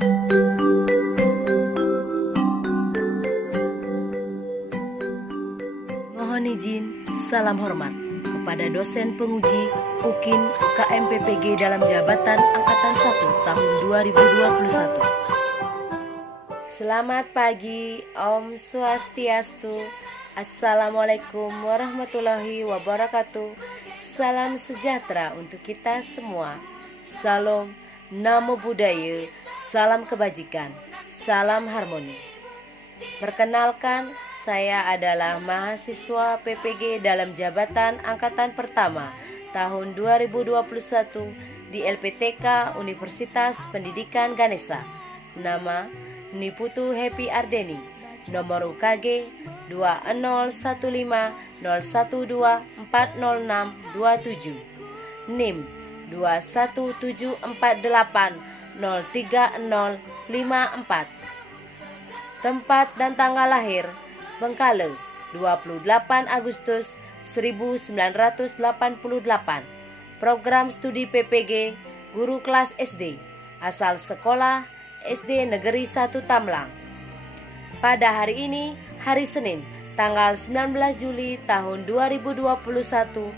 Mohon izin, salam hormat kepada dosen penguji UKIN UKM PPG dalam jabatan Angkatan 1 tahun 2021. Selamat pagi, Om Swastiastu, Assalamualaikum warahmatullahi wabarakatuh. Salam sejahtera untuk kita semua. Salam, Namo Buddhaya, salam kebajikan, salam harmoni. Perkenalkan, saya adalah mahasiswa PPG dalam jabatan Angkatan Pertama tahun 2021 di LPTK Universitas Pendidikan Ganesha. Nama Niputu Happy Ardeni. Nomor UKG 20501240640627. NIM 21748030054. Tempat dan tanggal lahir Bengkale 28 Agustus 1988. Program studi PPG Guru kelas SD. Asal sekolah SD Negeri 1 Tamlang. Pada hari ini, hari Senin, tanggal 19 Juli tahun 2021,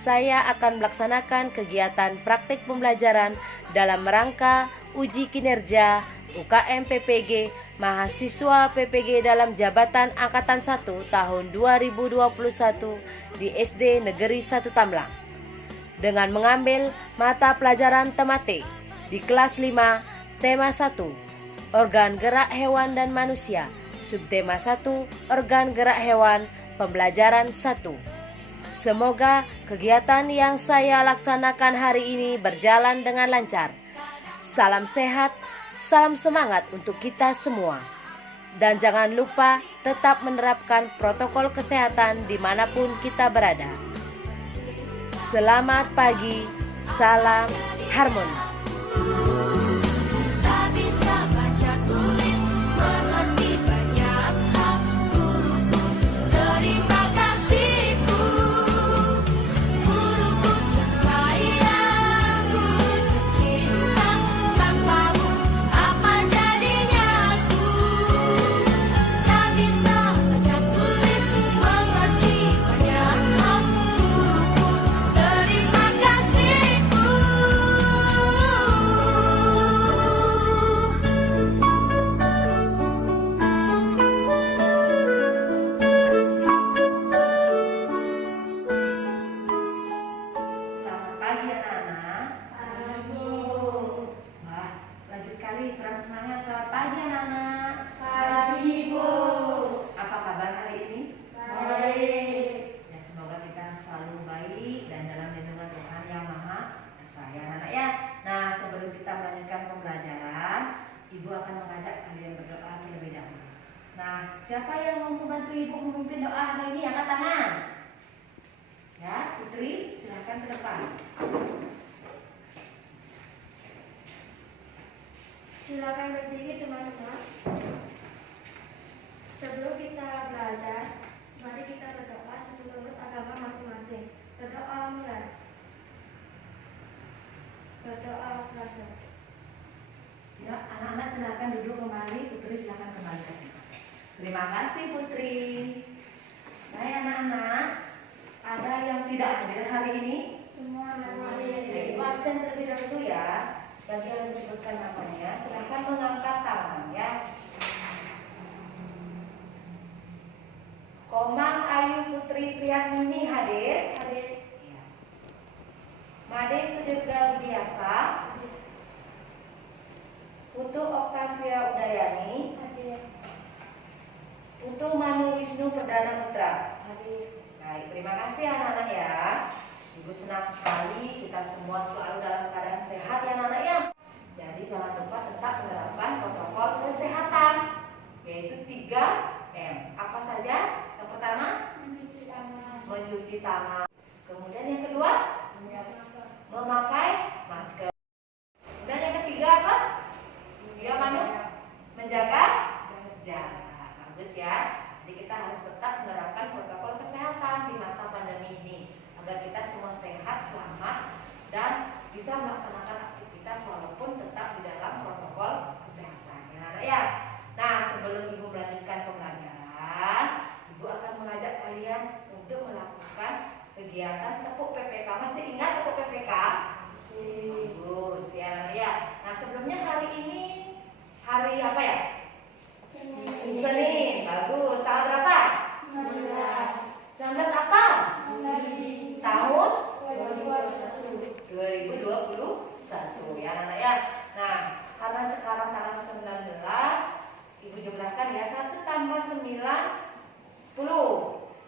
saya akan melaksanakan kegiatan praktik pembelajaran dalam rangka uji kinerja UKM PPG mahasiswa PPG dalam jabatan Angkatan 1 tahun 2021 di SD Negeri 1 Tamlang dengan mengambil mata pelajaran tematik di kelas 5, tema 1, organ gerak hewan dan manusia, subtema 1, organ gerak hewan, pembelajaran 1. Semoga kegiatan yang saya laksanakan hari ini berjalan dengan lancar. Salam sehat, salam semangat untuk kita semua. Dan jangan lupa tetap menerapkan protokol kesehatan dimanapun kita berada. Selamat pagi, salam harmoni. Ibu akan mengajak kalian berdoa terlebih dahulu. Nah, siapa yang mau membantu Ibu memimpin doa hari ini? Angkat tangan. Ya, Putri, silakan ke depan. Silakan berdiri teman-teman. Sebelum kita belajar, mari kita berdoa menurut agama masing-masing. Berdoa mulai. Berdoa selesai. Ya, anak-anak silakan duduk kembali, Putri silakan kembali ke tempat. Terima kasih Putri. Baik anak-anak, ada yang tidak hadir hari ini? Semua hadir. Ibu absen terlebih dahulu ya. Bagi yang disebutkan namanya, silakan mengangkat tangan ya. Komang Ayu Putri Sriasmini hadir? Hadir. Ya. Made Sudibra Widiasa. Putu Oktavia Udayani hadir. Putu Manu Wisnu Perdana Putra hadir. Baik, terima kasih anak-anak ya. Ibu senang sekali kita semua selalu dalam keadaan sehat ya anak-anak ya. Jadi jangan lupa tetap menerapkan protokol kesehatan, yaitu 3M. Apa saja? Yang pertama, mencuci tangan. Mencuci tangan. Kemudian yang kedua, memakai masker. Dan yang ketiga apa? Dia menjaga jarak. Bagus ya. Jadi kita harus tetap menerapkan protokol kesehatan di masa pandemi ini agar kita semua sehat, selamat, dan bisa melaksanakan aktivitas walaupun tetap di dalam protokol kesehatan. anak-anak ya. Nah, sebelum Ibu melanjutkan pembelajaran, Ibu akan mengajak kalian untuk melakukan kegiatan tepuk PPK. Masih ingat tepuk PPK? Bagus ya anak ya. Nah, sebelumnya hari ini hari apa ya? Senin. Bagus. Tanggal berapa? 19 apa? Tahun 2021 ya anak ya. Nah, karena sekarang tanggal 19, Ibu jumlahkan ya, 1 tambah 9 10.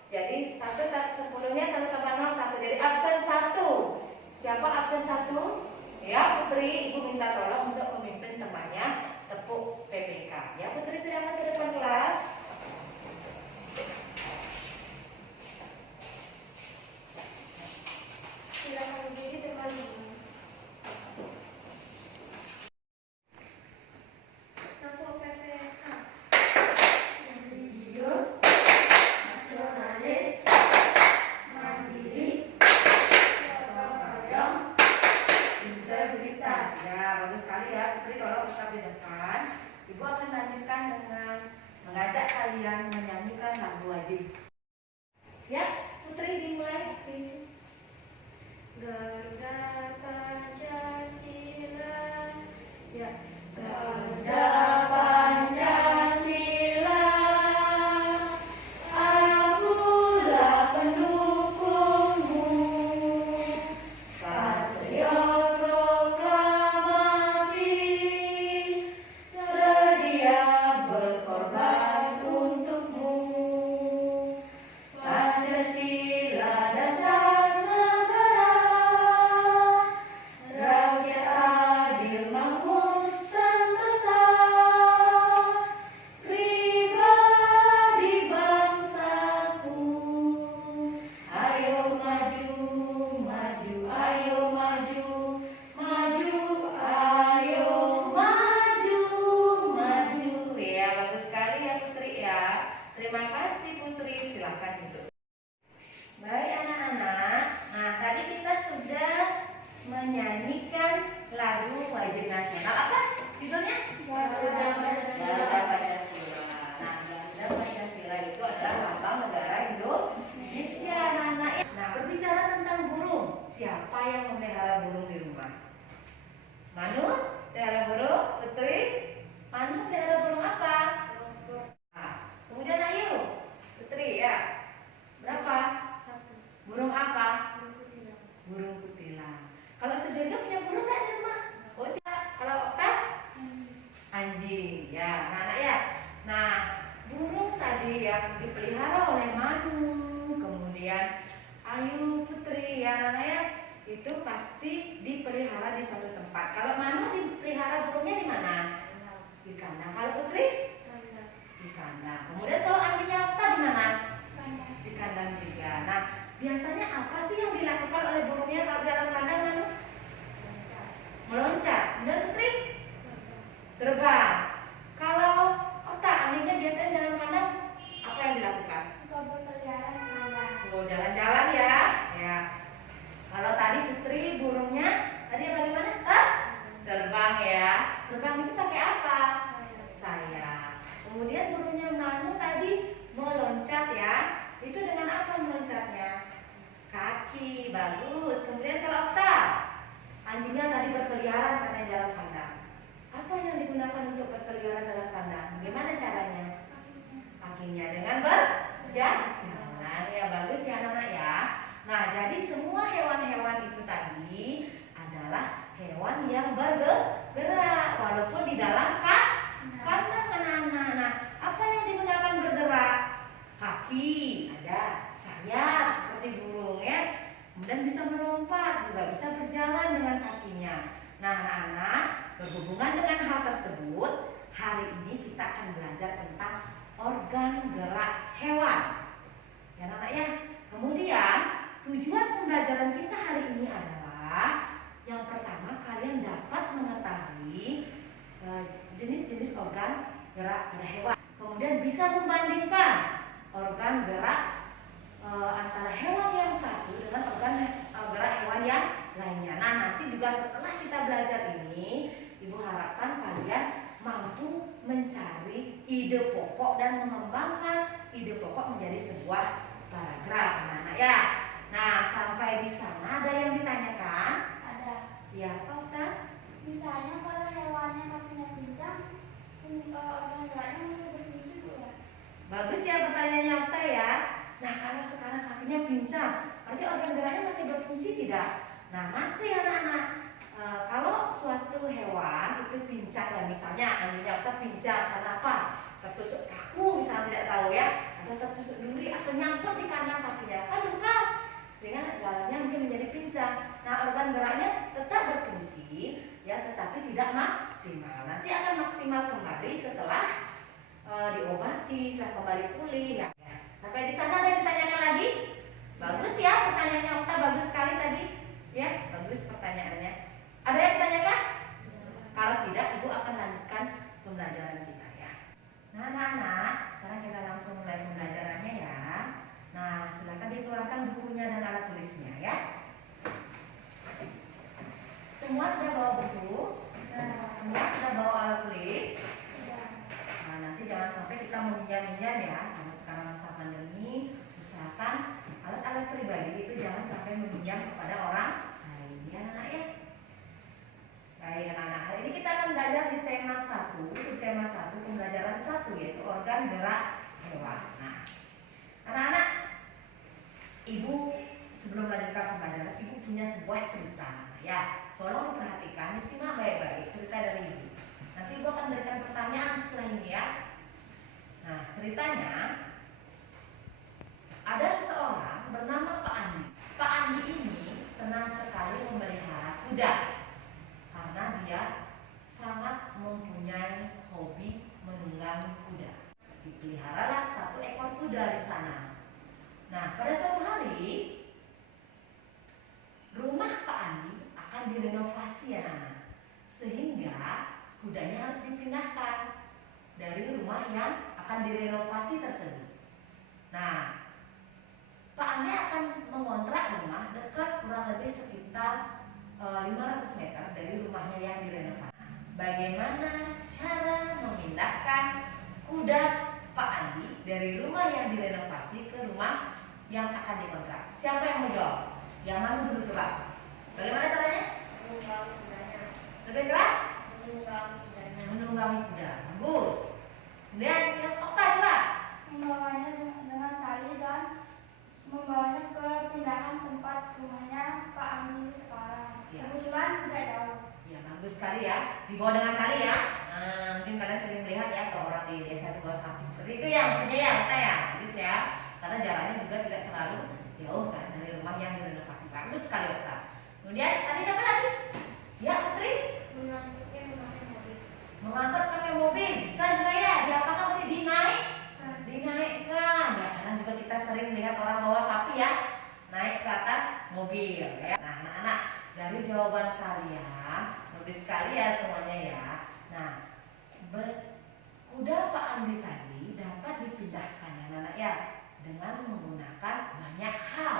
Jadi 10-nya 1 tambah 0 1. Jadi absen 1. Siapa absen 1? Ya Putri, Ibu minta tolong untuk memimpin temannya tepuk PPK. Ya Putri, silakan ke depan kelas. Silakan berdiri teman-teman. Tepuk PPK. Religius, nasionalis, mandiri, gotong royong, integritas. Ya, bagus sekali ya Putri, tolong tetap di depan. Ibu akan lanjutkan dengan mengajak kalian menyanyikan lagu wajib. Ya, Putri dimulai. Garuda Pancasila. Ya. Garuda Pancasila, akulah pendukungmu, patriot proklamasi, sedia berkorban untukmu. Pancasila dasar negara, rakyat adil makmur sentosa, pribadi bangsaku. Ayo maju, maju, ayo maju, maju, ayo maju, maju. Ya, bagus sekali ya Putri ya. Terima kasih Putri, silakan duduk. Baik anak-anak, nah tadi kita sudah menyanyikan lagu wajib nasional. Apa judulnya? Garuda Pancasila. Garuda Pancasila. Nah, Garuda Pancasila itu adalah lambang negara Indonesia anak-anak. Nah, berbicara tentang burung, siapa yang memelihara burung di rumah? Manu, pelihara burung. Putri, Manu pelihara burung apa? Nah, kemudian Ayu, Putri ya. Berapa? Burung apa? Burung kutilang. Kalau Sujoyo punya burung nggak di rumah? Oh tidak. Kalau Okta? Anjing. Ya, anak ya. Nah, burung tadi yang dipelihara oleh Manu, kemudian Ayu, Putri ya anak ya, itu pasti dipelihara di satu tempat. Kalau Manu dipelihara burungnya di mana? Di kandang. Kalau Putri? Di kandang. Kemudian kalau anjingnya Okta di mana? Di kandang juga. Nah, biasanya apa sih yang dilakukan oleh burungnya kalau dalam kandang, Manu? Meloncat. Benar Putri? Terbang. Kalau Okta, anjingnya biasanya dalam kandang apa yang dilakukan? Oh, jalan-jalan ya. Ya. Kalau tadi Putri burungnya tadi bagaimana? Terbang ya. Terbang itu pakai apa? Sayap. Kemudian burungnya Manu tadi meloncat ya. Itu dengan apa meloncatnya? Kaki. Bagus. Kemudian kalau Okta, anjingnya tadi berkeliaran karena di dalam kandang. Apa yang digunakan untuk berkeliaran dalam kandang? Bagaimana caranya? Kakinya dengan berjalan. Ya bagus ya anak-anak ya. Nah, jadi semua hewan-hewan itu tadi adalah hewan yang bergerak walaupun di dalam kandang anak-anak. Nah, apa yang digunakan bergerak? Kaki, ada sayap seperti burung ya. Kemudian bisa melompat, juga bisa berjalan dengan kakinya. Nah, anak-anak, berhubungan dengan hal tersebut, hari ini kita akan belajar tentang organ gerak hewan. Ya, anak-anak ya. Kemudian tujuan pembelajaran kita hari ini adalah yang pertama, kalian dapat mengetahui jenis-jenis organ gerak pada hewan. Kemudian bisa membandingkan organ gerak antara hewan yang satu dengan organ gerak hewan yang lainnya. Nah, nanti juga setelah kita belajar ini, Ibu harapkan kalian mampu mencari ide pokok dan mengembangkan ide pokok menjadi sebuah paragraf, anak-anak ya. Nah, sampai di sana ada yang ditanyakan? Ada. Ya, Pak Okta? Misalnya kalau hewannya kakinya pincang, organ geraknya masih berfungsi Bu ya? Bagus ya pertanyaannya Okta ya. Nah, kalau sekarang kakinya pincang, berarti organ geraknya masih berfungsi tidak? Nah, masih anak-anak. Kalau suatu hewan itu pincang ya, misalnya anjingnya Okta pincang karena apa? Tertusuk kaku misalnya, tidak tahu ya, atau tertusuk duri atau nyangkut di kandang kakinya, kan luka, sehingga jalannya mungkin menjadi pincang. Nah, organ geraknya tetap berfungsi ya, tetapi tidak maksimal. Nanti akan maksimal kembali setelah diobati, setelah kembali pulih ya. Sampai di sana ada yang ditanyakan lagi? Bagus ya pertanyaannya Okta, bagus sekali tadi ya, bagus pertanyaannya. Ada yang ditanyakan? Kalau tidak, Ibu akan lanjutkan pembelajaran kita ya. Nah, anak-anak, sekarang kita langsung mulai pembelajarannya ya. Nah, silakan dikeluarkan bukunya dan alat tulisnya ya. Semua sudah bawa buku? Semua sudah bawa alat tulis? Nah, nanti jangan sampai kita meminjam-minjam ya. Karena sekarang masa pandemi, usahakan alat-alat pribadi itu jangan sampai meminjam kepada orang lain ya, anak ya. Baik anak-anak, hari ini kita akan belajar di tema 1, subtema 1, pembelajaran 1, yaitu organ gerak hewan. Nah, anak-anak, Ibu sebelum melanjutkan pembelajaran, Ibu punya sebuah cerita ya. Tolong diperhatikan, disimak baik-baik cerita dari Ibu. Nanti Ibu akan berikan pertanyaan setelah ini ya. Nah, ceritanya ada seseorang bernama Pak Andi. Pak Andi ini senang sekali memelihara kuda karena dia sangat mempunyai hobi menunggangi kuda. Dipeliharalah satu ekor kuda di sana. Nah, pada suatu hari rumah Pak Andi akan direnovasi ya, anak. Sehingga kudanya harus dipindahkan dari rumah yang akan direnovasi tersebut. Nah, Pak Andi akan mengontrak rumah dekat kurang lebih sekitar 500 meter dari rumahnya yang direnovasi. Bagaimana cara memindahkan kuda Pak Andi dari rumah yang direnovasi ke rumah yang akan dikontrak? Siapa yang mau jawab? Yang mana dulu coba? Bagaimana caranya? Menunggangi kudanya. Lebih keras? Menunggangi kudanya. Menunggangi kuda. Bagus. Kemudian yang Okta coba. Membawanya dengan tali dan membawanya ke pindahan tempat rumahnya Pak Andi sekarang. Ya. Kebetulan tidak jauh. Ya, bagus sekali ya. Dibawa dengan tali ya. Nah, mungkin kalian sering melihat ya kalau orang di desa itu bawa sapi seperti itu ya, maksudnya ya, Okta ya. Bagus ya. Karena jaraknya juga tidak terlalu jauh kan dari rumah yang direnovasi. Bagus sekali Okta. Kemudian tadi siapa lagi? Ya, Putri. Mengangkutnya memakai mobil. Mengangkat pakai mobil bisa juga ya. Diapakan tadi? Dinaikkan. Ya, karena juga kita sering melihat orang bawa sapi ya, naik ke atas mobil ya. Nah, anak-anak, dari jawaban kalian bagus sekali ya semuanya ya. Nah, kuda Pak Andi tadi dapat dipindahkan ya, anak-anak ya, dengan menggunakan banyak hal.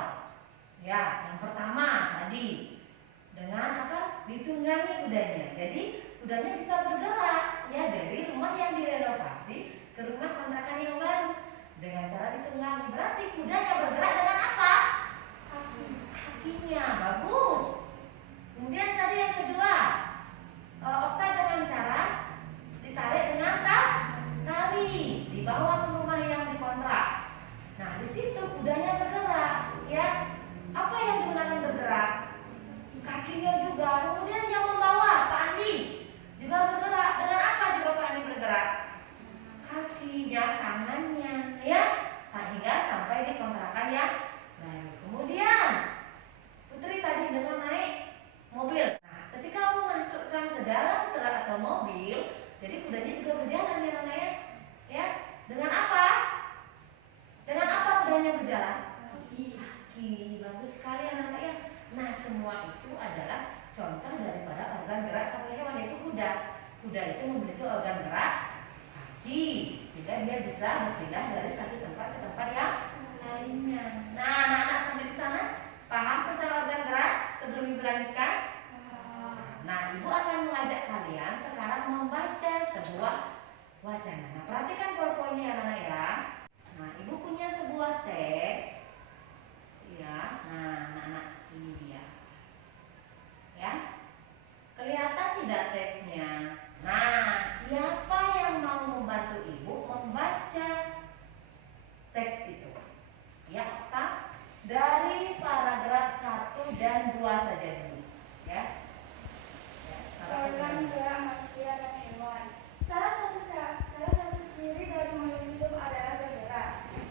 Ya, yang pertama tadi dengan apa? Ditunggangi kudanya. Jadi kudanya bisa bergerak ya dari rumah yang direnovasi ke rumah kontrakan yang baru dengan cara ditunggangi. Berarti kudanya bergerak dengan apa? Kakinya. Bagus. Kemudian tadi yang kedua, Okta dengan cara ditarik dengan tali dibawa ke rumah yang dikontrak. Nah, di situ kudanya bergerak ya. Apa yang digunakan bergerak? Kakinya juga. Kemudian yang membawa Pak Andi juga bergerak. Dengan apa juga Pak Andi bergerak? Kakinya, tangannya ya, sehingga sampai di kontrakan yang baru. Kemudian Putri tadi dengan naik mobil. Nah, ketika memasukkan ke dalam truk atau mobil, jadi kudanya juga berjalan ya, anak ya. Dengan apa? Dengan apa kudanya berjalan? Kaki. Bagus sekali anak-anak ya. Nah, semua itu adalah contoh daripada organ gerak satu hewan, yaitu kuda. Kuda itu memiliki organ gerak kaki, sehingga dia bisa berpindah dari satu tempat ke tempat yang lainnya. Nah, anak-anak sampai di sana paham tentang organ gerak sebelum dilanjutkan? Nah, Ibu akan mengajak kalian sekarang membaca sebuah teks itu. Ya, Okta, dari paragraf 1 dan 2 saja dulu. Ya. Organ gerak manusia dan hewan. Salah satu ciri dari makhluk hidup adalah bergerak.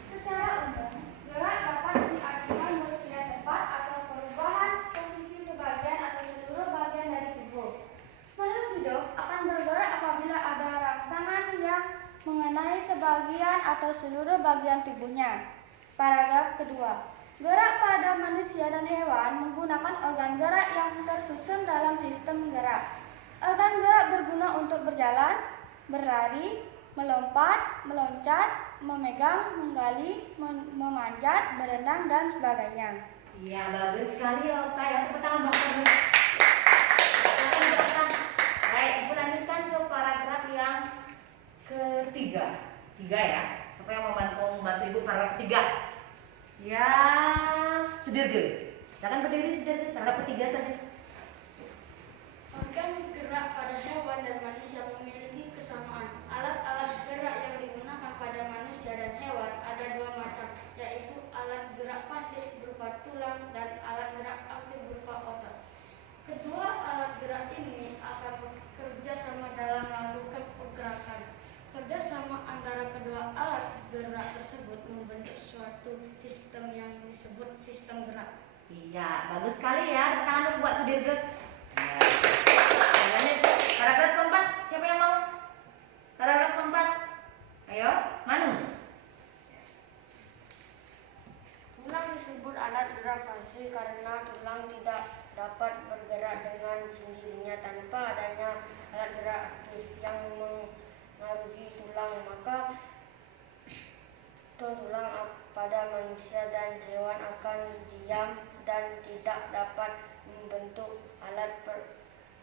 Secara umum, gerak dapat diartikan berpindah tempat atau perubahan posisi sebagian atau seluruh bagian dari tubuh. Makhluk hidup akan bergerak apabila ada rangsangan yang mengenai sebagian atau seluruh bagian tubuhnya. Paragraf kedua. Gerak pada manusia dan hewan menggunakan organ gerak yang tersusun dalam sistem gerak. Organ gerak berguna untuk berjalan, berlari, melompat, meloncat, memegang, menggali, memanjat, berenang, dan sebagainya. Iya, bagus sekali ya Okta ya. Tepuk tangan buat kamu. Baik, Ibu lanjutkan ke paragraf yang ketiga. Tiga ya. Siapa yang mau membantu Ibu paragraf 3? Ya, Sudirge. Silakan berdiri Sudirge. Paragraf 3 saja. Organ gerak pada hewan dan manusia memiliki kesamaan. Alat-alat gerak yang digunakan pada manusia dan hewan ada dua macam, yaitu alat gerak pasif berupa tulang dan alat gerak aktif berupa otot. Kedua alat gerak ini akan bekerja sama dalam melakukan pergerakan. Kerjasama antara kedua alat gerak tersebut membentuk suatu sistem yang disebut sistem gerak. Iya, bagus sekali ya. Tepuk tangan dulu buat Sudirge. Lanjut, paragraf keempat. Siapa yang mau? Paragraf keempat. Ayo, Manu. Tulang disebut alat gerak pasif karena tulang tidak dapat bergerak dengan sendirinya tanpa adanya alat gerak aktif yang mengaruhi tulang. Maka tulang pada manusia dan hewan akan diam dan tidak dapat membentuk alat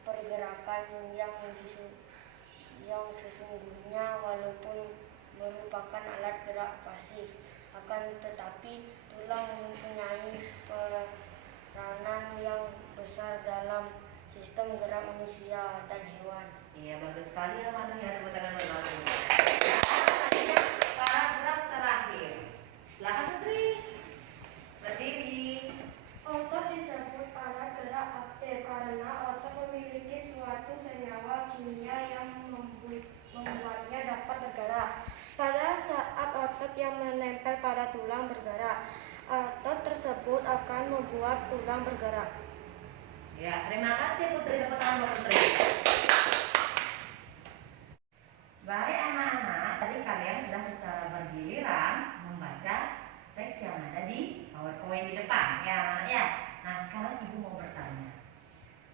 pergerakan yang sesungguhnya walaupun merupakan alat gerak pasif. Akan tetapi tulang mempunyai peranan yang besar dalam sistem gerak manusia dan hewan. Iya, bagus sekali ya Manu ya. Tepuk tangan buat Manu. Selanjutnya paragraf terakhir. Silakan Putri. Berdiri. Otot disebut alat gerak aktif karena otot memiliki suatu senyawa kimia yang membuatnya dapat bergerak. Pada saat otot yang menempel pada tulang bergerak, otot tersebut akan membuat tulang bergerak. Ya, terima kasih Putri. Tepuk tangan buat Putri. Baik anak-anak, tadi kalian sudah secara bergiliran membaca teks yang ada di PowerPoint di depan ya anak-anak ya. Nah, sekarang Ibu mau bertanya.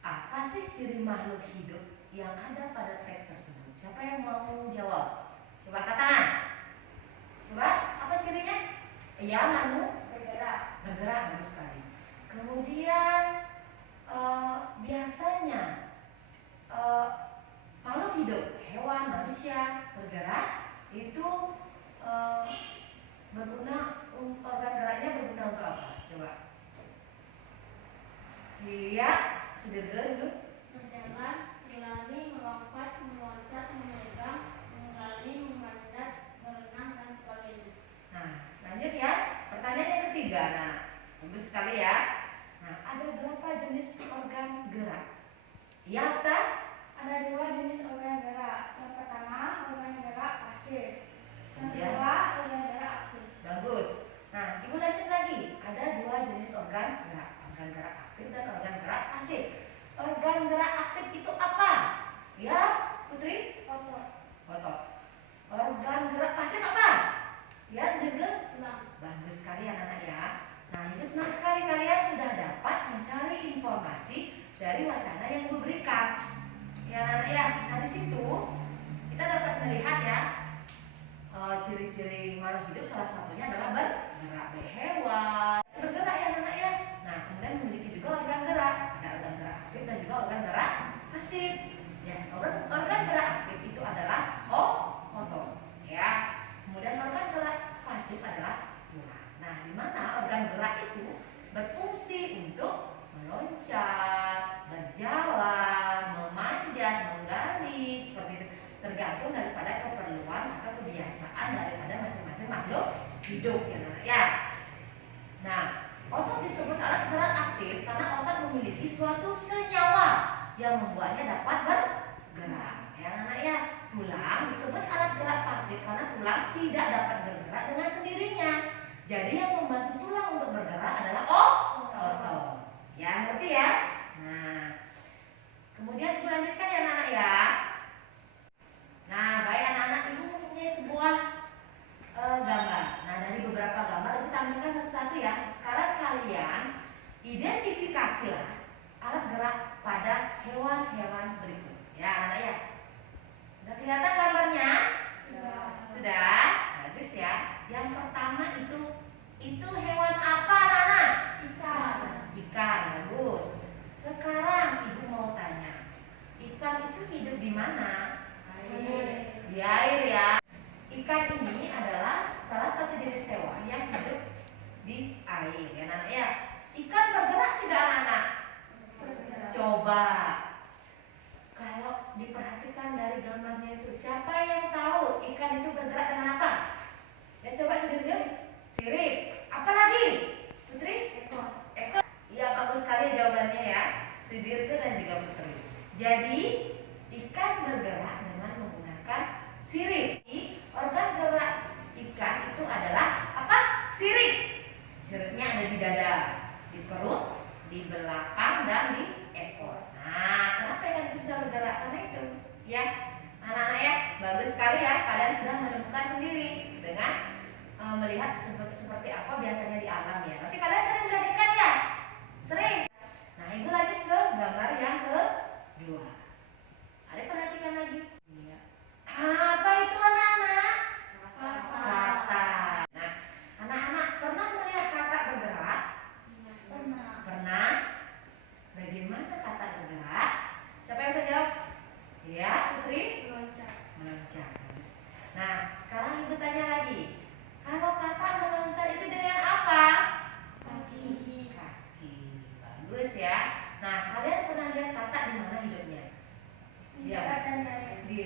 Apa sih ciri makhluk hidup yang ada pada teks tersebut? Siapa yang mau jawab? Coba angkat tangan. Coba, apa cirinya? Ya, Manu Bergerak. bergerak, bagus sekali. Kemudian biasanya makhluk hidup, hewan, manusia bergerak itu berguna, organ geraknya berguna untuk apa? Coba. Iya, sudah dulu. Berjalan, berlari, melompat, meloncat, memegang, menggali, memanjat, berenang, dan sebagainya. Nah, lanjut ya. Pertanyaan yang ketiga. Nah, bagus sekali ya. Nah, ada berapa jenis organ gerak? Iya, tak? Ada dua jenis organ gerak. Yang pertama, organ gerak pasif. Yang Ya. kedua, organ gerak aktif. Bagus. Nah, Ibu lanjut lagi. Ada dua jenis organ gerak. Organ gerak aktif dan organ gerak pasif. Organ gerak aktif itu apa? Ya, Putri? Otot. Otot. Organ gerak pasif apa? Ya, sudah. Tulang. Bagus sekali anak-anak ya. Nah, Ibu senang sekali kalian sudah dapat mencari informasi dari wacana yang Ibu berikan. Ya anak-anak ya. Nah, di situ kita dapat melihat ya ciri-ciri makhluk hidup, salah satunya adalah bergerak. Hewan bergerak ya anak-anak ya. Nah, kemudian memiliki juga organ gerak. Ada organ gerak aktif dan juga organ gerak pasif. Ya, organ gerak aktif itu adalah otot. Ya. Kemudian organ gerak pasif adalah tulang. Nah, di mana organ gerak itu berfungsi untuk meloncat, berjalan, memanjat, menggali, seperti itu. Tergantung daripada keperluan atau kebiasaan daripada masing-masing makhluk hidup ya anak ya. Nah, otot disebut alat gerak aktif karena otot memiliki suatu senyawa yang membuatnya dapat bergerak ya anak ya. Tulang disebut alat gerak pasif karena tulang tidak dapat bergerak dengan sendirinya. Jadi yang membantu tulang untuk bergerak adalah otot. Ya, ngerti ya? Nah, kemudian ibu lanjutkan ya anak-anak ya. Nah, baik anak-anak, ibu mempunyai sebuah gambar. Nah, dari beberapa gambar itu tampilkan satu-satu ya. Sekarang kalian identifikasilah alat gerak pada hewan-hewan berikut. Ya, anak-anak ya. Sudah kelihatan gambarnya? Sudah? Bagus ya. Yang pertama itu hewan apa anak-anak? Ikan, bagus. Sekarang ibu mau tanya, ikan itu hidup di mana? Di air ya. Ikan ini adalah salah satu jenis hewan yang hidup di air ya anak-anak ya. Ikan bergerak tidak anak-anak? Coba kalau diperhatikan dari gambarnya itu, siapa yang tahu ikan itu bergerak dengan apa? Ya coba sendiri. Sirip. Apa lagi? Putri? Ekor. Iya, bagus sekali jawabannya ya. Sudirke dan juga Putri. Jadi ikan bergerak dengan menggunakan sirip. Organ gerak ikan itu adalah apa? Sirip. Siripnya ada di dada, di perut, di belakang dan di ekor. Nah, kenapa ikan itu bisa bergerak? Karena itu ya. Anak-anak ya, bagus sekali ya. Kalian sudah menemukan sendiri dengan melihat seperti apa biasanya di alam ya. Tapi kalian sering melihat ikan ya? Sering. Nah, ibu lanjut ke gambar yang kedua. Ada perhatikan lagi. Iya. Apa itu anak-anak? Katak. Nah, anak-anak pernah melihat katak bergerak? Pernah. Bagaimana katak bergerak? Siapa yang bisa jawab? Ya, Putri? Meloncat. Nah, sekarang ibu tanya lagi. Kalau katak meloncat itu dengan apa? Kaki. Bagus ya. Nah, kalian pernah lihat katak di mana hidupnya? Di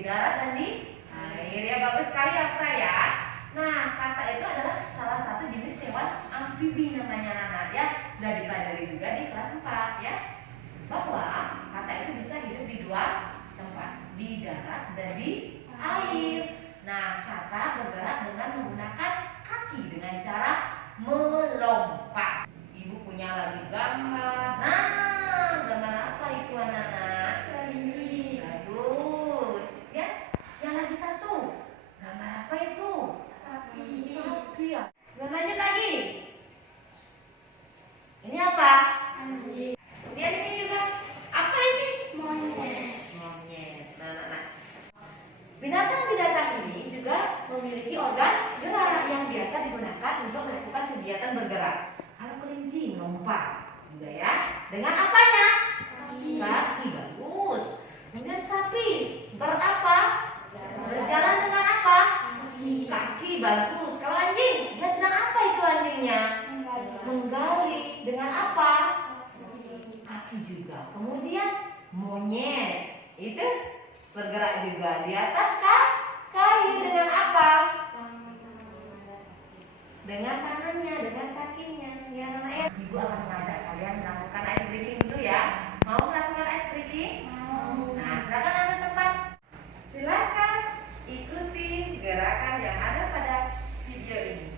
darat dan di air. Ya, bagus sekali ya, Pra ya. Nah, katak itu adalah salah satu jenis hewan amfibi namanya anak ya. Sudah dipelajari juga di kelas 4 ya. Bahwa katak itu bisa hidup di dua tempat, di darat dan di air. Nah, katak bergerak dengan menggunakan kaki dengan cara melompat. Ibu punya lagi gambar. Nah, gambar apa itu anak-anak? Kelinci. Bagus. Ya, yang lagi satu. Gambar apa itu? Sapi. Sapi ya. Dan lanjut lagi. Ini apa? Anjing. Kemudian ini juga apa ini? Monyet. Nah. Binatang-binatang ini juga memiliki organ gerak yang biasa digunakan untuk melakukan kegiatan bergerak. Kalau kelinci melompat, juga ya. Dengan apanya? Kaki, bagus. Kemudian sapi berapa? Berjalan dengan apa? Kaki, bagus. Kalau anjing, dia sedang apa itu anjingnya? Menggali. Dengan apa? Kaki juga. Kemudian monyet itu bergerak juga di atas kayu dengan apa? Dengan tangannya, dengan kakinya. Ya, anak-anak ya. Ibu akan mengajak kalian melakukan ice breaking dulu ya. Mau melakukan ice breaking? Mau. Nah, silakan ambil tempat. Silakan ikuti gerakan yang ada pada video ini.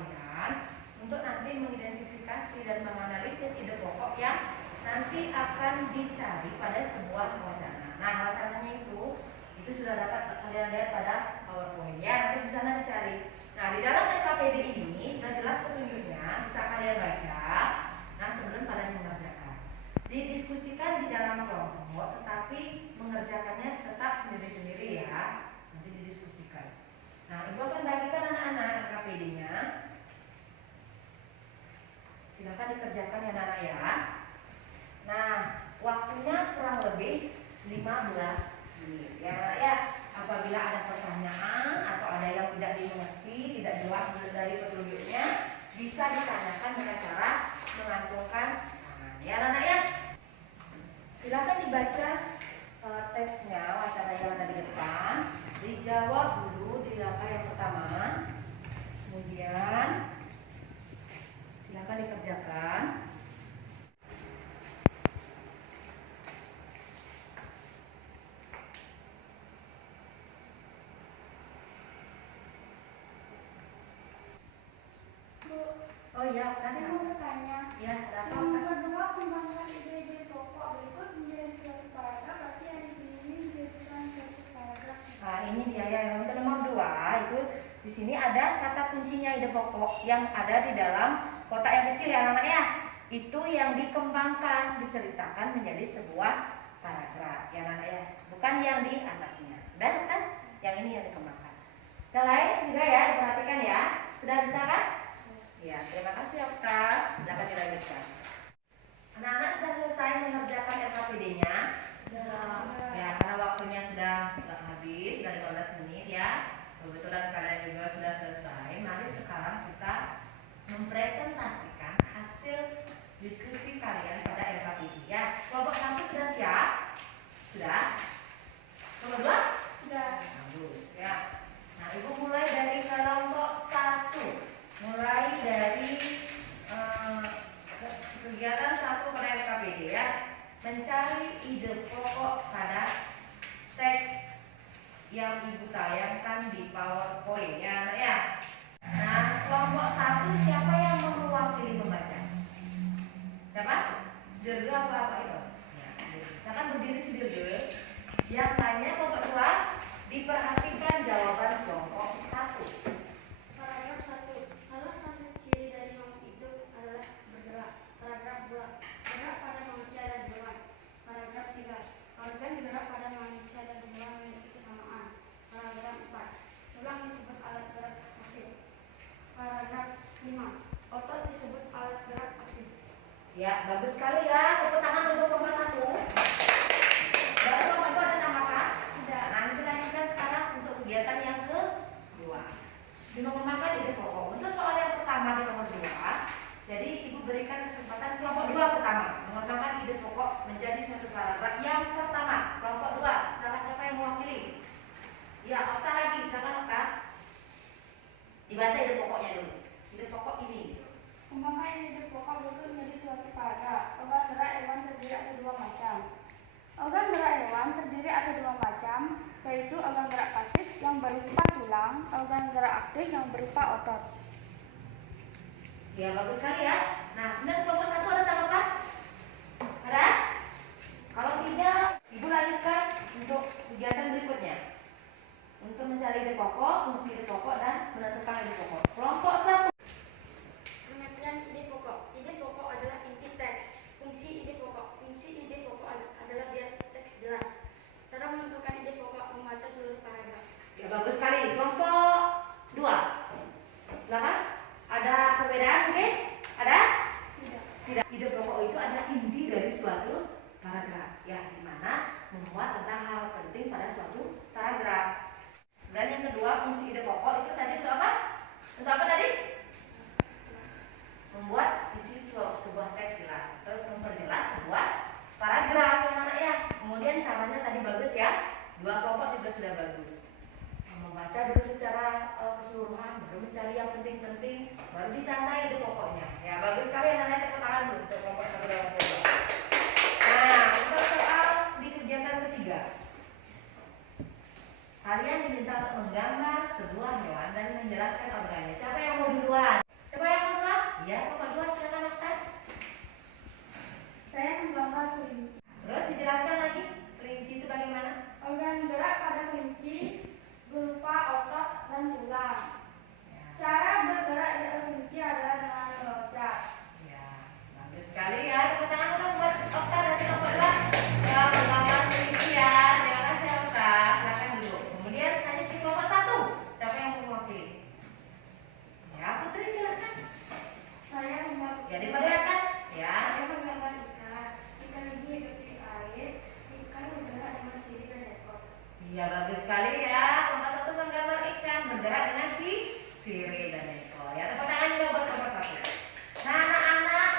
kalian untuk nanti mengidentifikasi dan menganalisis ide pokok yang nanti akan dicari pada sebuah wacana. Nah, wacananya itu sudah dapat kalian lihat pada PowerPoint ya, nanti di sana dicari. Nah, di dalam LKPD ini sudah jelas petunjuknya, bisa kalian baca. Nah, sebelum kalian mengerjakan, didiskusikan di dalam kelompok, tetapi mengerjakannya tetap sendiri-sendiri ya. Nanti didiskusikan. Nah, Ibu akan bagikan anak-anak LKPD-nya. Silakan dikerjakan ya anak-anak ya. Nah, waktunya kurang lebih 15 menit ya. Apabila ada pertanyaan atau ada yang tidak dimengerti, tidak jelas dari petunjuknya, bisa ditanyakan dengan cara mengacungkan tangan ya anak-anak ya. Silakan dibaca teksnya, wacana yang ada di depan, dijawab dulu di langkah yang pertama, kemudian silakan dikerjakan. Oh iya, Saya mau bertanya. Ya, ada apa? Yang kedua, kembangkan ide-ide pokok berikut menjadi suatu paragraf. Berarti yang di sini menjadikan suatu paragraf. Nah, ini dia ya. Untuk nomor 2 itu di sini ada kata kuncinya ide pokok yang ada di dalam kotak yang kecil ya anak-anak ya. Itu yang dikembangkan, diceritakan menjadi sebuah paragraf ya anak-anak ya. Bukan yang di atasnya. Udah kan? Yang ini yang dikembangkan. Yang lain juga ya, diperhatikan ya. Sudah bisa kan? Ya, terima kasih Okta. Silakan dilanjutkan. Anak-anak sudah selesai mengerjakan LKPD-nya? Ya, karena waktunya sudah habis, sudah 15 menit ya. Kebetulan kalian juga sudah selesai. Mari sekarang kita mempresentasikan hasil diskusi kalian pada LKPD ya. Kelompok 1 sudah siap? Sudah? Kelompok 2? Sudah. Bagus ya. Nah, Ibu mulai dari kelompok 1. Mulai dari kegiatan 1 pada LKPD ya, mencari ide pokok pada teks yang Ibu tayangkan di PowerPoint ya anak ya. Nah, kelompok 1 siapa yang mewakili pembaca? Siapa? Dirga apa itu? Ya, silakan berdiri Dirga. Yang lainnya kelompok 2 diperhatikan jawaban kelompok 1. Paragraf 1. Salah satu ciri dari makhluk hidup adalah bergerak. Paragraf 2. Gerak pada manusia dan hewan. Paragraf 3. Organ gerak pada manusia dan hewan memiliki kesamaan. Paragraf 4. Tulang disebut alat gerak pasif. Paragraf 5. Otot disebut alat gerak aktif. Ya, bagus sekali ya. Tepuk tangan untuk kelompok 1. Baru kelompok 2 ada tanggapan? Tidak. Nah, kita lanjutkan sekarang untuk kegiatan yang kedua. Mengembangkan ide pokok. Untuk soal yang pertama di nomor 2, jadi Ibu berikan kesempatan kelompok 2 pertama mengembangkan ide pokok menjadi suatu paragraf. Yang pertama, kelompok 2, siapa yang mewakili? Ya, Okta lagi, silakan Okta. Dibaca ide pokoknya dulu. Ide pokok ini. Kembangkan ide pokok berikut menjadi suatu paragraf. Organ gerak hewan terdiri ada 2 macam. Organ gerak hewan terdiri ada 2 macam, yaitu organ gerak pasif yang berupa tulang, organ gerak aktif yang berupa otot. Ya, bagus sekali ya. Nah, kemudian kelompok 1 ada tanggapan? Ada? Kalau tidak, Ibu lanjutkan untuk kegiatan berikutnya. Untuk mencari ide pokok, fungsi ide pokok, dan menentukan ide pokok. Kelompok 1. Pengertian ide pokok. Ide pokok adalah inti teks. Fungsi ide pokok. Fungsi ide pokok adalah biar teks jelas. Cara menentukan ide pokok membaca seluruh paragraf. Ya, bagus sekali. Kelompok 2. Silakan. Ada perbedaan mungkin? Ada? Tidak. Ide pokok itu adalah inti dari suatu paragraf. Ya, di mana memuat tentang hal penting pada suatu paragraf. Dan yang kedua, fungsi ide pokok itu tadi untuk apa? Untuk apa tadi? Membuat isi sebuah teks jelas atau memperjelas sebuah paragraf yang anak ya. Kemudian caranya tadi bagus ya. 2 kelompok juga sudah bagus. Membaca dulu secara keseluruhan, baru mencari yang penting-penting, baru ditandai ide pokoknya. Ya, bagus sekali anak-anak, tepuk tangan dulu untuk kelompok 1 dan kelompok 2. Nah, untuk soal di kegiatan ketiga. Kalian diminta untuk menggambar sebuah hewan dan menjelaskan organnya. Siapa yang mau duluan? Ya, kelompok 2 silakan Okta. Saya menggambar kelinci. Terus dijelaskan lagi, kelinci itu bagaimana? Organ gerak pada kelinci berupa otot dan tulang. Ya, Cara bergerak di kelinci adalah dengan meloncat. ya, bagus sekali ya. Tepuk tangan dulu buat Okta dari kelompok 2. Ya, menggambar kelinci ya. Terima kasih Okta. Silakan dulu. Kemudian lanjut ke kelompok 1. Siapa yang mau mewakili? Ya, Putri silakan. Saya menggambar Ya, diperlihatkan. Ya. Saya menggambar ikan. Ikan ini hidup di air. Ikan bergerak dengan sirip dan ekor. Iya, bagus sekali ya. Kelompok 1 menggambar ikan bergerak dengan sirip dan ekor. Ya, tepuk tangan juga buat kelompok 1. Nah, anak-anak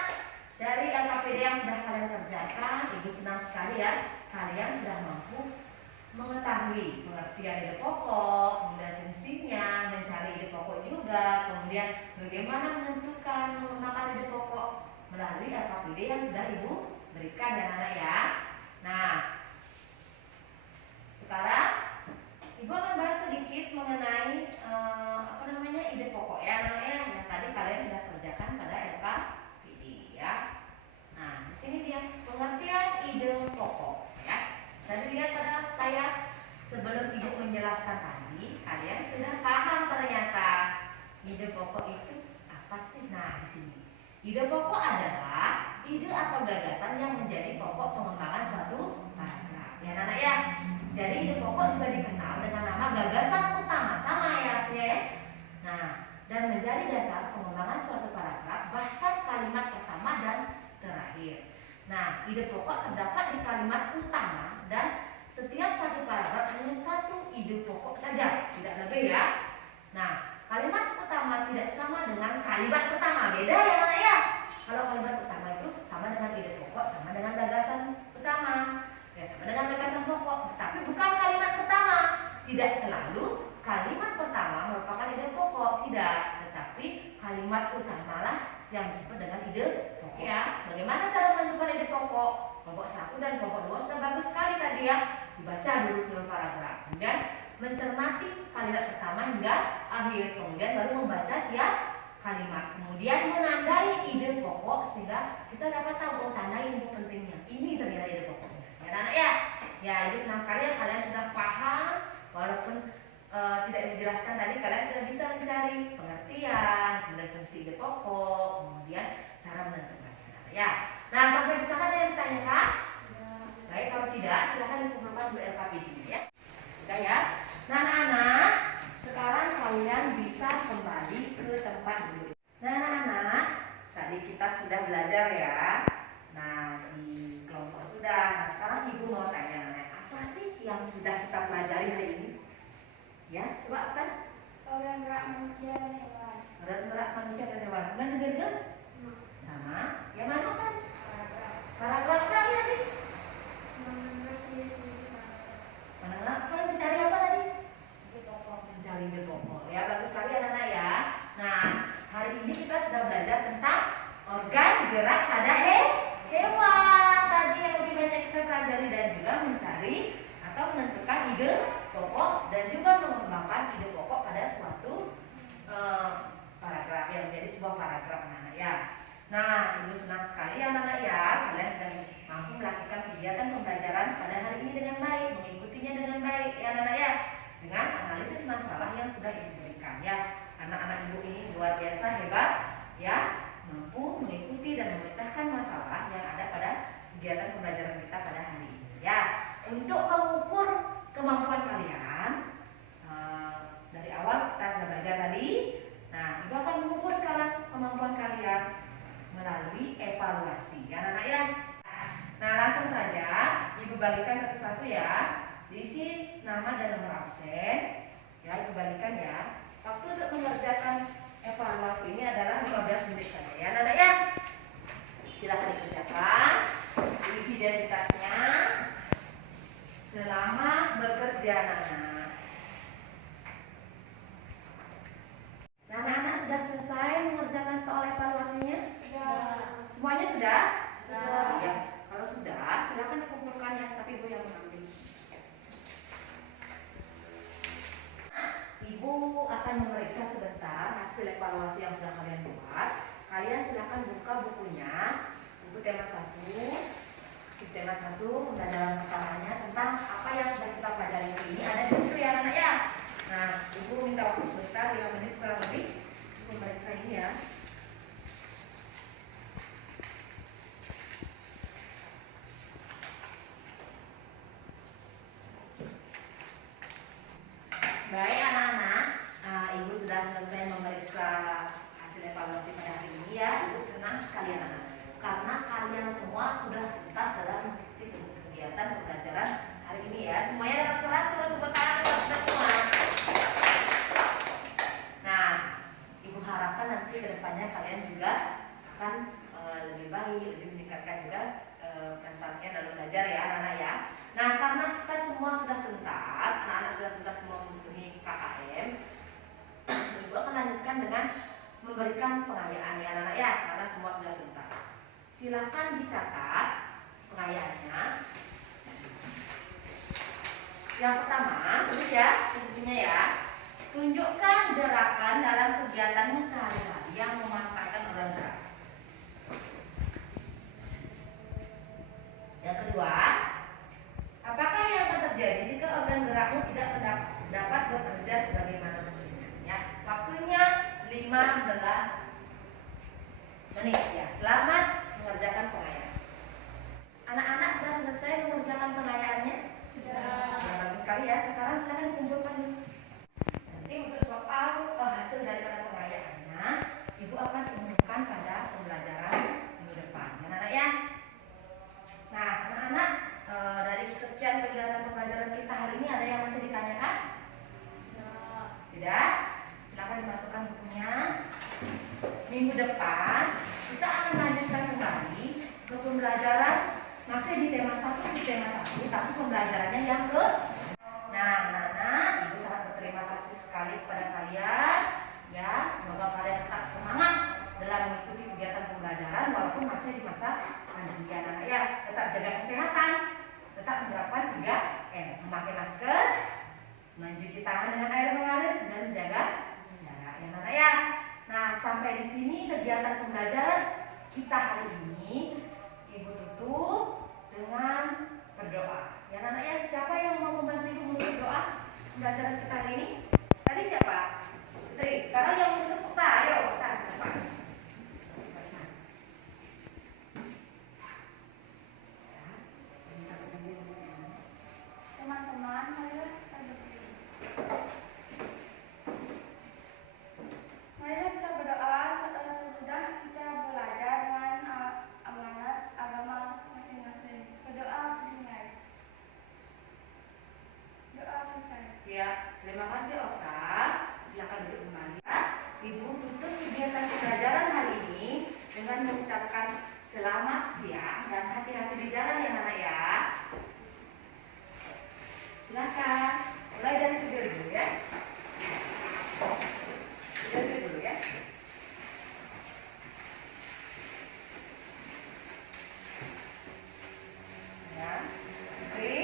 dari LKPD yang sudah kalian kerjakan, Ibu senang sekali ya. Kalian sudah mampu mengetahui pengertian ide pokok, kemudian fungsinya, mencari ide pokok juga, kemudian bagaimana menentukan mengembangkan ide pokok melalui LKPD yang sudah Ibu berikan ya anak ya. Nah, sekarang Ibu akan bahas sedikit mengenai ide pokok ya namanya yang tadi kalian sudah kerjakan pada LKPD ya. Nah, di sini dia pengertian ide pokok ya. Saya lihat pada layar sebelum Ibu menjelaskan tadi, kalian sudah paham ternyata ide pokok itu apa sih? Nah, di sini ide pokok adalah ide atau gagasan yang menjadi pokok pengembangan suatu paragraf. Ya, anak ya. Jadi ide pokok juga dikenal dengan nama gagasan utama, sama ya artinya ya. Nah, dan menjadi dasar pengembangan suatu paragraf bahkan kalimat pertama dan terakhir. Nah, ide pokok terdapat di kalimat utama dan setiap satu paragraf hanya satu ide pokok saja, tidak lebih ya. Nah, kalimat utama tidak sama dengan kalimat pertama, beda ya anak ya. Kalau kalimat utama itu sama dengan ide pokok, sama dengan gagasan utama, ya sama dengan gagasan pokok. Tapi bukan kalimat pertama. Tidak selalu kalimat pertama merupakan ide pokok, tidak. Tetapi kalimat utamalah yang disebut dengan ide pokok ya. Bagaimana cara menentukan ide pokok? Kelompok 1 dan kelompok 2 sudah bagus sekali tadi ya. Dibaca dulu seluruh paragraf, kemudian mencermati kalimat pertama hingga akhir, kemudian baru membaca tiap kalimat, kemudian menandai ide pokok sehingga kita dapat tahu tandai yang pentingnya. Ini ternyata ide pokoknya. Ya anak ya. Ya, Ibu senang sekali ya kalian sudah paham walaupun tidak dijelaskan tadi, kalian sudah bisa mencari pengertian, kemudian fungsi ide pokok, kemudian cara menentukannya. Ya. Nah, sampai di sana ada yang ditanyakan? Baik, kalau tidak silakan dikumpulkan di LKPD ya. Sudah ya. Nah, anak-anak, sekarang kalian bisa kembali ke tempat duduk. Nah, anak-anak, tadi kita sudah belajar ya. Nah, di kelompok sudah. Nah, sekarang Ibu mau tanya, apa sih yang sudah kita pelajari hari ini? Ya, coba kan? Organ gerak manusia dan hewan. Organ gerak manusia dan hewan. Kemudian sendiri kan? Sama. Yang mana kan? Paragraf berapa tadi? Mengenal ciri-ciri Mengenal. Kalian mencari apa tadi? Ide pokok. Mencari ide pokok. Ya, bagus sekali anak-anak ya. Nah, hari ini kita sudah belajar tentang organ gerak pada hewan. Tadi yang lebih banyak kita pelajari dan juga mencari atau menentukan ide pokok dan juga mengembangkan ide pokok pada suatu paragraf yang menjadi sebuah paragraf anak-anak ya. Nah, Ibu senang sekali ya anak-anak ya, kalian sudah mampu melakukan kegiatan pembelajaran pada hari ini dengan baik, mengikutinya dengan baik ya anak-anak ya, dengan analisis masalah yang sudah Ibu berikan ya. Anak-anak Ibu ini luar biasa hebat ya, mampu mengikuti dan memecahkan masalah yang ada pada kegiatan pembelajaran kita pada hari ini ya. Untuk mengukur kemampuan kalian, dari awal kita sudah belajar tadi. Nah, Ibu akan mengukur sekarang kemampuan kalian melalui evaluasi ya anak-anak ya. Nah, langsung saja Ibu bagikan satu-satu ya. Diisi nama dan nomor absen ya, Ibu bagikan ya. Waktu untuk mengerjakan evaluasi ini adalah 15 menit saja ya anak-anak ya. Silakan dikerjakan. Isi identitasnya. Selamat bekerja anak-anak. Nah, anak-anak sudah selesai mengerjakan soal evaluasinya? Ya. Semuanya sudah? Sudah. Ya. Kalau sudah, silakan dikumpulkan ya, tapi Ibu yang mengambil. Ibu akan memeriksa sebentar hasil evaluasi yang sudah kalian buat. Kalian bukunya, buku tema 1, pembelajaran pertamanya tentang apa yang sudah kita pelajari ini ada di situ ya anak ya. Nah, ibu minta waktu sebentar 5 menit kurang lebih untuk memeriksa ini ya. Baik anak-anak, ibu sudah selesai memeriksa hasil evaluasi pada hari ini ya. Ibu senang sekali anak-anak, karena kalian semua sudah tuntas dalam mengikuti kegiatan pembelajaran hari ini ya. Semuanya dapat 100, tepuk tangan buat kita semua. Nah, ibu harapkan nanti kedepannya kalian juga akan lebih baik, lebih meningkatkan juga prestasinya dalam belajar ya anak-anak ya. Nah, karena kita semua sudah tuntas, anak-anak sudah tuntas semua memenuhi KKM, ibu akan lanjutkan dengan memberikan pengayaan ya anak-anak ya, karena semua sudah tuntas. Silakan dicatat pengayaannya. Yang pertama, tulis ya, intinya ya. Tunjukkan gerakan dalam kegiatanmu sehari-hari yang memanfaatkan organ gerak. Yang kedua, apakah yang akan terjadi jika organ gerakmu tidak dapat bekerja sebagaimana mestinya? Ya, waktunya 15 menit ya. Selamat mengerjakan pengayaan. Anak-anak sudah selesai mengerjakan pengayaannya? Sudah. Ya, bagus sekali ya. Sekarang silakan dikumpulkan dulu. Nanti untuk soal hasil daripada pengayaannya, ibu akan umumkan pada pembelajaran minggu depan. Ya, anak-anak ya. Nah, anak-anak, dari sekian kegiatan pembelajaran kita hari ini ada yang masih ditanyakan? Tidak? Silakan dimasukkan bukunya. Minggu depan kita akan lanjutkan kembali ke pembelajaran masih di tema 1, tapi pembelajarannya yang ke. Nah, anak-anak, ibu sangat berterima kasih sekali kepada kalian. Ya, semoga kalian tetap semangat dalam mengikuti kegiatan pembelajaran walaupun masih di masa pandemi anak-anak ya. Tetap jaga kesehatan, tetap menerapkan 3M, memakai masker, mencuci tangan dengan air mengalir, dan menjaga jarak ya anak-anak ya. Nah, sampai di sini kegiatan pembelajaran kita hari ini ibu tutup dengan berdoa. Ya anak-anak ya, siapa yang mau membantu ibu menutup doa pembelajaran kita hari ini? Tadi siapa? Putri. Sekarang yang menutup kita, ayo kita ke depan. Teman-teman, marilah kita berdiri. Marilah kita berdoa sesudah kita belajar dengan amanat agama masing-masing. Berdoa dimulai. Doa selesai. Ya, terima kasih Oka. Silakan duduk kembali. Ibu tutup kegiatan pembelajaran hari ini dengan mengucapkan selamat siang dan hati-hati di jalan ya anak ya. Silakan. Mulai dari sudut dulu ya. Sudut dulu ya. Ya, Putri.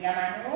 Ya Manu.